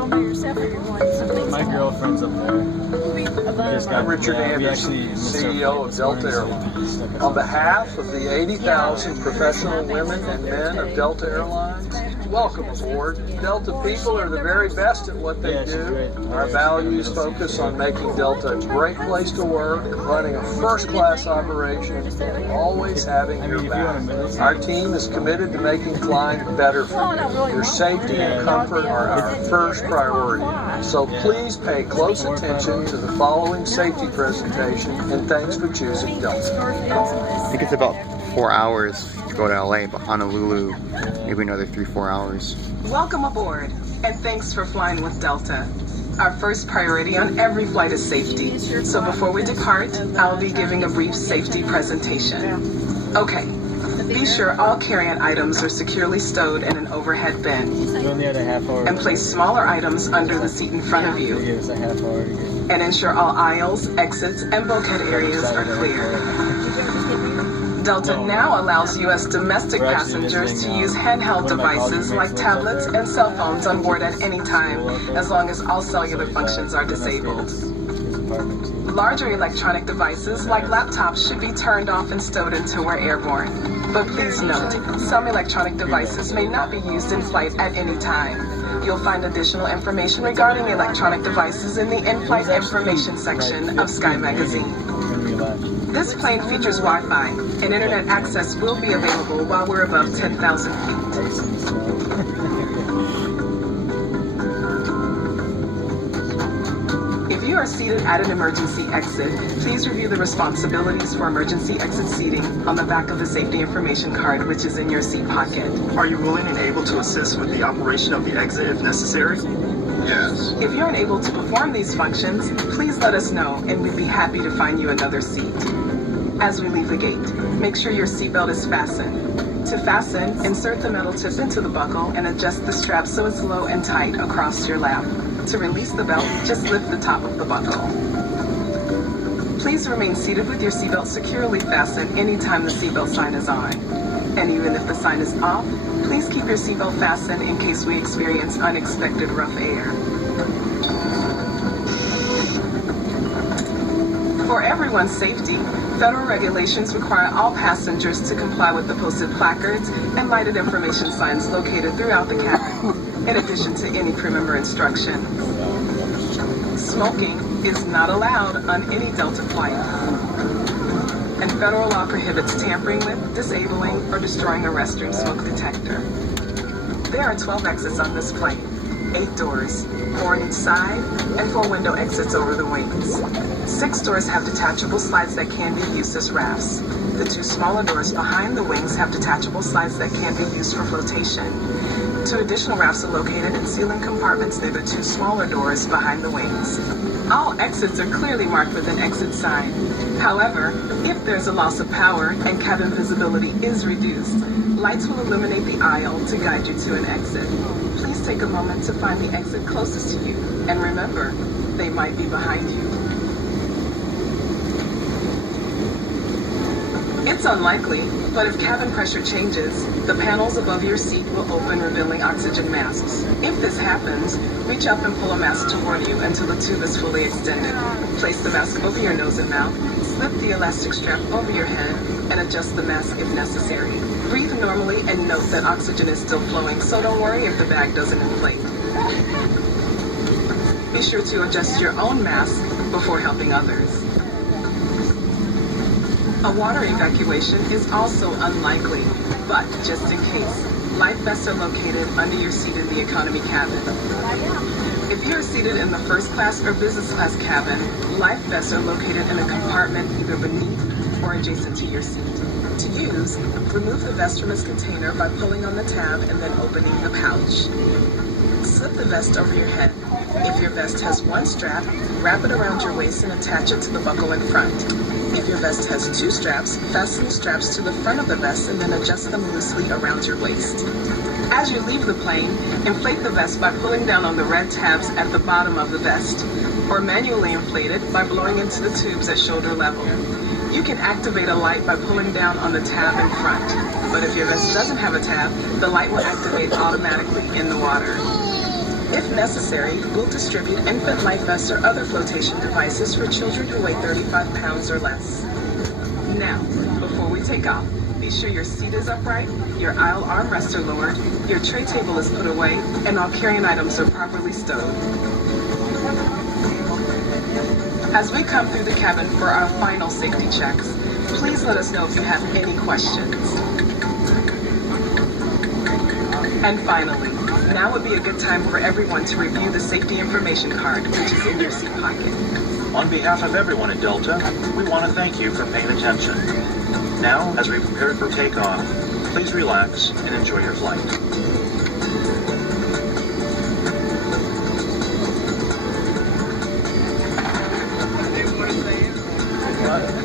going by yourself or you're going someplace? My girlfriend's up there. I'm Richard Anderson, CEO of Delta Airlines. On behalf of the 80,000 professional women and men of Delta Airlines, welcome aboard. Delta people are the very best at what they do. Our values focus on making Delta a great place to work, running a first-class operation, and always having your back. Our team is committed to making flying better for you. Your safety and comfort are our first priority. So please pay close attention to the following safety presentation, and thanks for choosing Delta. I think it's about 4 hours to go to LA, but Honolulu, maybe another 3-4 hours. Welcome aboard, and thanks for flying with Delta. Our first priority on every flight is safety. So before we depart, I'll be giving a brief safety presentation. Okay, be sure all carry-on items are securely stowed in an overhead bin. And place smaller items under the seat in front of you. And ensure all aisles, exits, and bulkhead areas are clear. Delta now allows U.S. domestic passengers to use handheld devices like tablets and cell phones on board at any time, as long as all cellular functions are disabled. Larger electronic devices like laptops should be turned off and stowed until we're airborne. But please note, some electronic devices may not be used in flight at any time. You'll find additional information regarding electronic devices in the in-flight information section of Sky Magazine. This plane features Wi-Fi, and internet access will be available while we're above 10,000 feet. If you are seated at an emergency exit, please review the responsibilities for emergency exit seating on the back of the safety information card, which is in your seat pocket. Are you willing and able to assist with the operation of the exit if necessary? Yes. If you're unable to perform these functions, please let us know and we'd be happy to find you another seat. As we leave the gate, make sure your seatbelt is fastened. To fasten, insert the metal tip into the buckle and adjust the strap so it's low and tight across your lap. To release the belt, just lift the top of the buckle. Please remain seated with your seatbelt securely fastened anytime the seatbelt sign is on. And even if the sign is off, please keep your seatbelt fastened in case we experience unexpected rough air. For everyone's safety, federal regulations require all passengers to comply with the posted placards and lighted information signs located throughout the cabin, in addition to any crew member instructions. Smoking is not allowed on any Delta flight, and federal law prohibits tampering with, disabling, or destroying a restroom smoke detector. There are 12 exits on this plane, 8 doors, 4 on each side, and 4 window exits over the wings. 6 doors have detachable slides that can be used as rafts. The 2 smaller doors behind the wings have detachable slides that can be used for flotation. 2 additional rafts are located in ceiling compartments near the 2 smaller doors behind the wings. All exits are clearly marked with an exit sign. However, if there's a loss of power and cabin visibility is reduced, lights will illuminate the aisle to guide you to an exit. Please take a moment to find the exit closest to you, and remember, they might be behind you. It's unlikely, but if cabin pressure changes, the panels above your seat will open, revealing oxygen masks. If this happens, reach up and pull a mask toward you until the tube is fully extended. Place the mask over your nose and mouth, slip the elastic strap over your head, and adjust the mask if necessary. Breathe normally and note that oxygen is still flowing, so don't worry if the bag doesn't inflate. Be sure to adjust your own mask before helping others. A water evacuation is also unlikely, but just in case, life vests are located under your seat in the economy cabin. If you are seated in the first class or business class cabin, life vests are located in a compartment either beneath or adjacent to your seat. To use, remove the vest from its container by pulling on the tab and then opening the pouch. Slip the vest over your head. If your vest has 1 strap, wrap it around your waist and attach it to the buckle in front. If your vest has 2 straps, fasten the straps to the front of the vest and then adjust them loosely around your waist. As you leave the plane, inflate the vest by pulling down on the red tabs at the bottom of the vest, or manually inflate it by blowing into the tubes at shoulder level. You can activate a light by pulling down on the tab in front, but if your vest doesn't have a tab, the light will activate automatically in the water. If necessary, we'll distribute infant life vests or other flotation devices for children who weigh 35 pounds or less. Now, before we take off, be sure your seat is upright, your aisle armrests are lowered, your tray table is put away, and all carrying items are properly stowed. As we come through the cabin for our final safety checks, please let us know if you have any questions. And finally, now would be a good time for everyone to review the safety information card, which is in your seat pocket. On behalf of everyone at Delta, we want to thank you for paying attention. Now, as we prepare for takeoff, please relax and enjoy your flight. Got it.